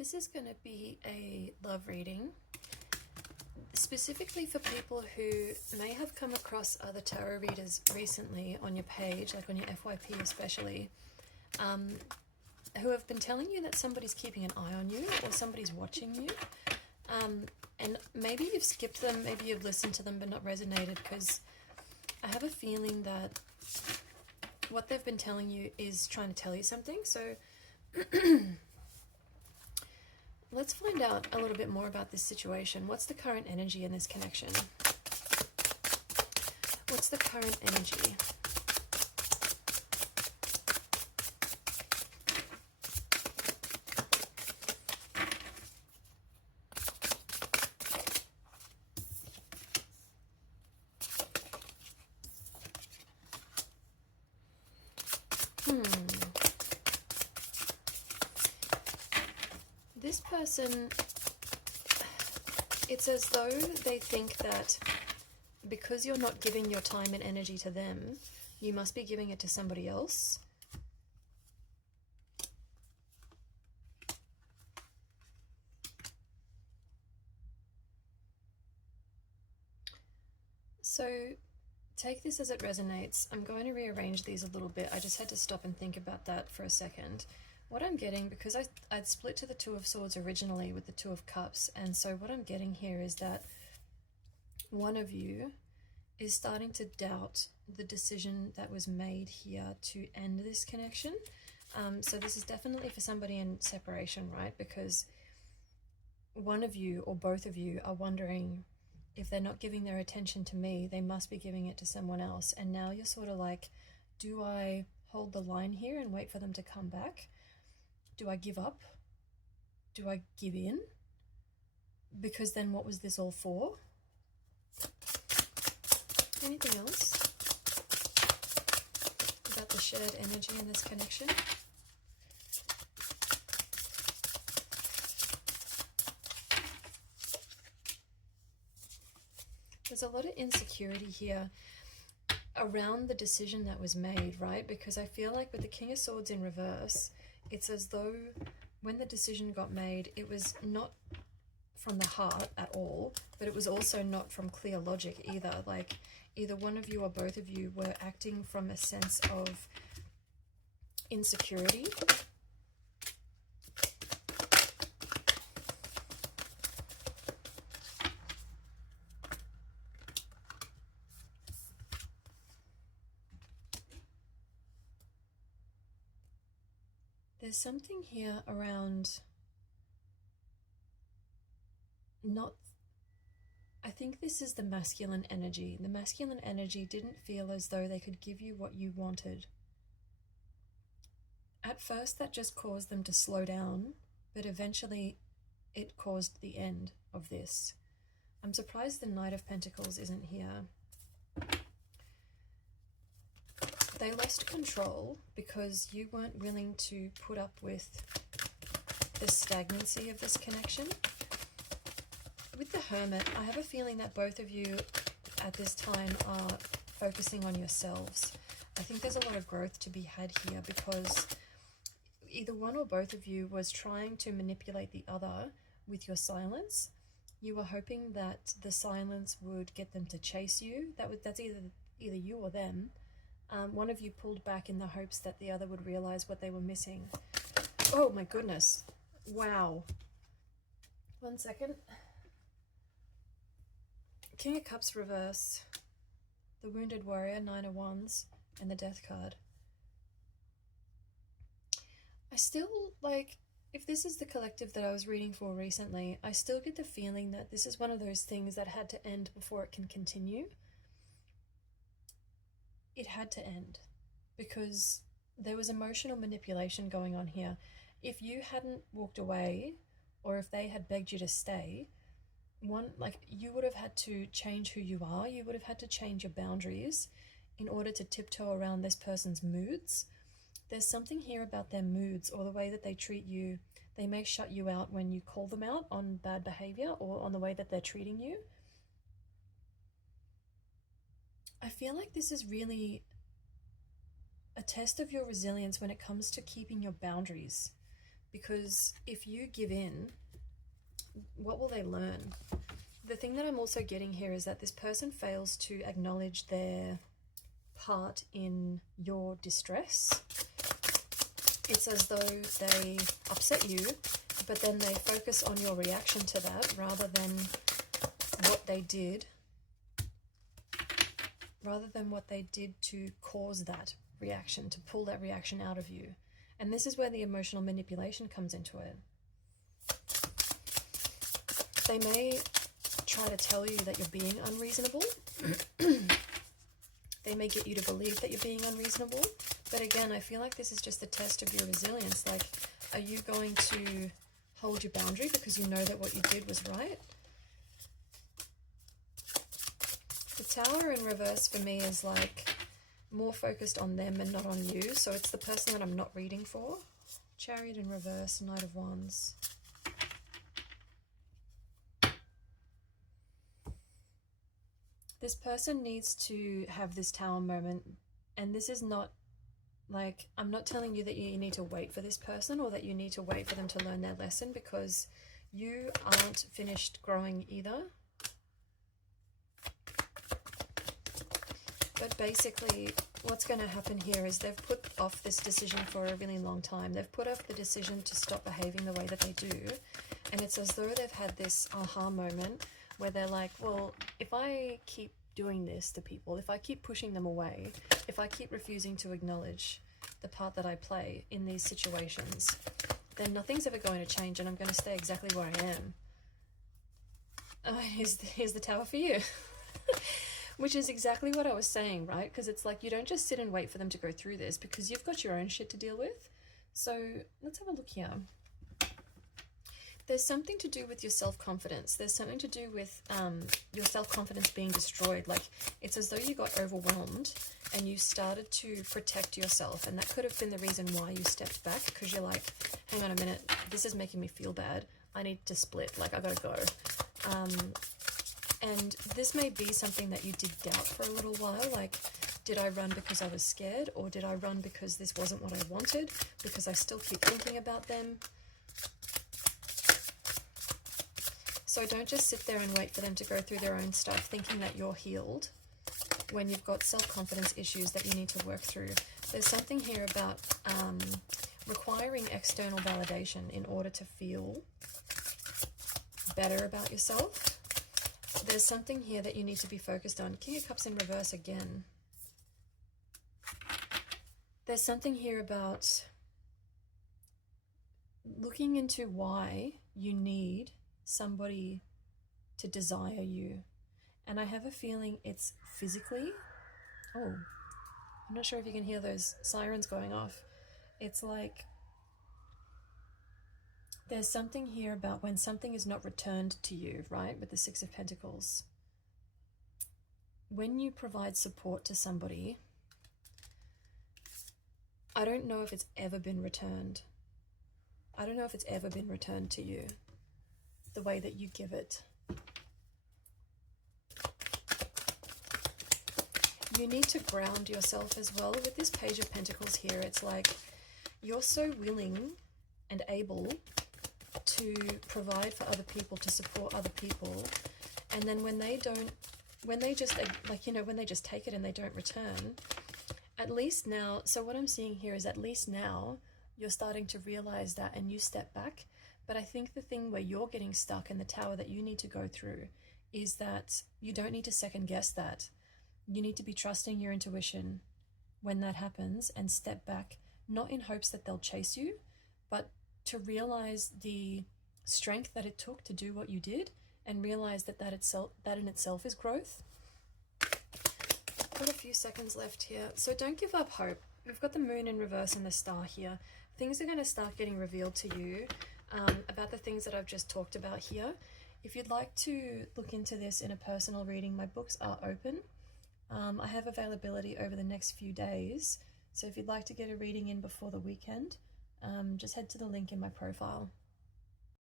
This is going to be a love reading, specifically for people who may have come across other tarot readers recently on your page, like on your FYP especially, who have been telling you that somebody's keeping an eye on you or somebody's watching you. And maybe you've skipped them, maybe you've listened to them but not resonated, because I have a feeling that what they've been telling you is trying to tell you something. So let's find out a little bit more about this situation. What's the current energy in this connection? What's the current energy? This person, it's as though they think that because you're not giving your time and energy to them, you must be giving it to somebody else. So take this as it resonates. I'm going to rearrange these a little bit. I just had to stop and think about that for a second. What I'm getting, because I'd split to the Two of Swords originally with the Two of Cups, and so what I'm getting here is that one of you is starting to doubt the decision that was made here to end this connection. So this is definitely for somebody in separation, right? Because one of you or both of you are wondering, if they're not giving their attention to me, they must be giving it to someone else. And now you're sort of like, do I hold the line here and wait for them to come back? Do I give up? Do I give in? Because then what was this all for? Anything else about the shared energy in this connection? There's a lot of insecurity here around the decision that was made, right? Because I feel like with the King of Swords in reverse, it's as though when the decision got made, it was not from the heart at all, but it was also not from clear logic either. Like either one of you or both of you were acting from a sense of insecurity. There's something here around I think this is the masculine energy. The masculine energy didn't feel as though they could give you what you wanted. At first, that just caused them to slow down, but eventually it caused the end of this. I'm surprised the Knight of Pentacles isn't here. They lost control because you weren't willing to put up with the stagnancy of this connection. With the Hermit, I have a feeling that both of you at this time are focusing on yourselves. I think there's a lot of growth to be had here because either one or both of you was trying to manipulate the other with your silence. You were hoping that the silence would get them to chase you. That's either you or them. One of you pulled back in the hopes that the other would realize what they were missing. Oh my goodness. Wow. 1 second. King of Cups reverse, the Wounded Warrior, 9 of Wands, and the Death card. I still, like, if this is the collective that I was reading for recently, I still get the feeling that this is one of those things that had to end before it can continue. It had to end because there was emotional manipulation going on here. If you hadn't walked away or if they had begged you to stay, you would have had to change who you are. You would have had to change your boundaries in order to tiptoe around this person's moods. There's something here about their moods or the way that they treat you. They may shut you out when you call them out on bad behavior or on the way that they're treating you. I feel like this is really a test of your resilience when it comes to keeping your boundaries, because if you give in, what will they learn? The thing that I'm also getting here is that this person fails to acknowledge their part in your distress. It's as though they upset you, but then they focus on your reaction to that rather than what they did to cause that reaction, to pull that reaction out of you. And this is where the emotional manipulation comes into it. They may try to tell you that you're being unreasonable. They may get you to believe that you're being unreasonable. But again, I feel like this is just a test of your resilience. Like, are you going to hold your boundary because you know that what you did was right? The Tower in reverse for me is like more focused on them and not on you. So it's the person that I'm not reading for. Chariot in reverse, Knight of Wands. This person needs to have this Tower moment, and this is not like, I'm not telling you that you need to wait for this person or that you need to wait for them to learn their lesson, because you aren't finished growing either. But basically, what's going to happen here is they've put off this decision for a really long time. They've put off the decision to stop behaving the way that they do. And it's as though they've had this aha moment where they're like, well, if I keep doing this to people, if I keep pushing them away, if I keep refusing to acknowledge the part that I play in these situations, then nothing's ever going to change and I'm going to stay exactly where I am. Here's the Tower for you. Which is exactly what I was saying, right? Because it's like, you don't just sit and wait for them to go through this, because you've got your own shit to deal with. So let's have a look here. There's something to do with your self-confidence. There's something to do with your self-confidence being destroyed. Like, it's as though you got overwhelmed and you started to protect yourself. And that could have been the reason why you stepped back, because you're like, hang on a minute, this is making me feel bad. I need to split, like, I gotta go. And this may be something that you did doubt for a little while, like, did I run because I was scared, or did I run because this wasn't what I wanted, because I still keep thinking about them? So don't just sit there and wait for them to go through their own stuff thinking that you're healed when you've got self-confidence issues that you need to work through. There's something here about requiring external validation in order to feel better about yourself. There's something here that you need to be focused on. King of Cups in reverse again. There's something here about looking into why you need somebody to desire you. And I have a feeling it's physically. Oh, I'm not sure if you can hear those sirens going off. It's like there's something here about when something is not returned to you, right? With the Six of Pentacles. When you provide support to somebody, I don't know if it's ever been returned. I don't know if it's ever been returned to you the way that you give it. You need to ground yourself as well. With this Page of Pentacles here, it's like you're so willing and able to provide for other people, to support other people, and then when they just take it and they don't return, at least now, so what I'm seeing here is at least now you're starting to realize that and you step back. But I think the thing where you're getting stuck and the tower that you need to go through is that you don't need to second guess that. You need to be trusting your intuition when that happens and step back, not in hopes that they'll chase you, but to realize the strength that it took to do what you did, and realize that in itself is growth. Got a few seconds left here. So don't give up hope. We've got the Moon in reverse and the Star here. Things are going to start getting revealed to you about the things that I've just talked about here. If you'd like to look into this in a personal reading, my books are open. I have availability over the next few days. So if you'd like to get a reading in before the weekend, just head to the link in my profile.